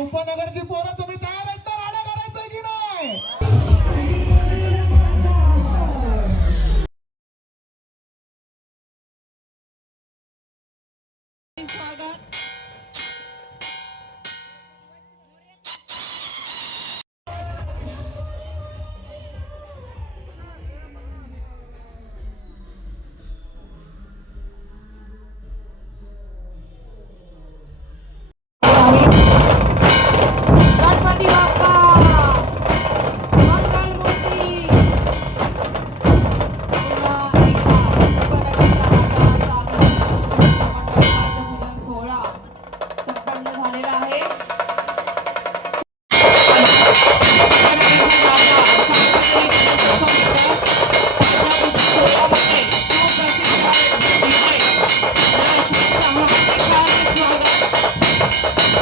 उपनगरची पोरं तुम्ही तयार आहेत ना राडा करायचंय की नाही? स्वागत गणपती बाप्पा मंगल मूर्ती पुन्हा एकदा उपनगरचा राजा सार्वजनिक गणेश मंडळ पूजन सोहळा संपन्न झालेला आहे. उपनगरचा राजा सार्वजनिक गणेशोत्सव मंडळ पूजन सोहळ्यामध्ये सुप्रसिद्ध डीजे हार्दिक हार्दिक स्वागत.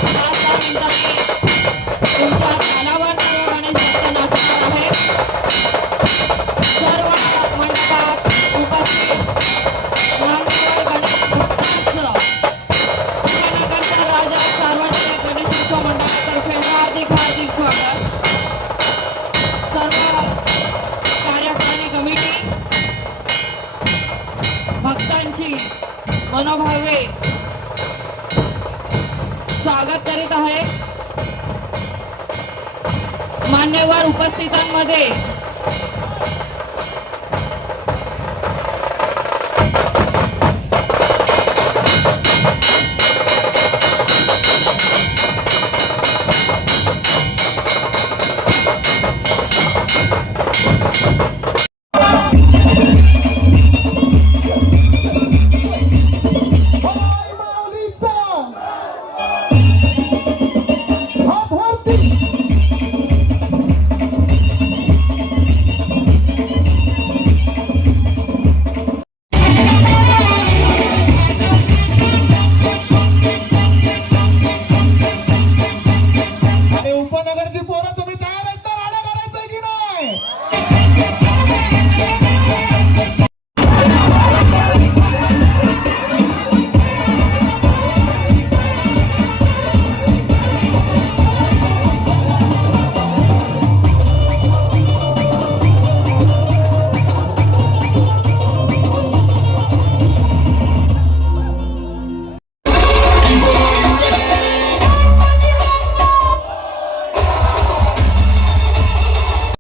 5 मिनिटांनी तुमच्या कानावर सर्व गणेश भक्त नाचणार आहेत. सर्व मंडपात उपस्थित मान्यवर गणेश भक्तांचं उपनगरचा राजा सार्वजनिक गणेशोत्सव मंडळातर्फे हार्दिक हार्दिक स्वागत. सर्व कार्यकारिणी कमिटी भक्तांची मनोभावे स्वागत करीत आहे. मान्यवर उपस्थितांमध्ये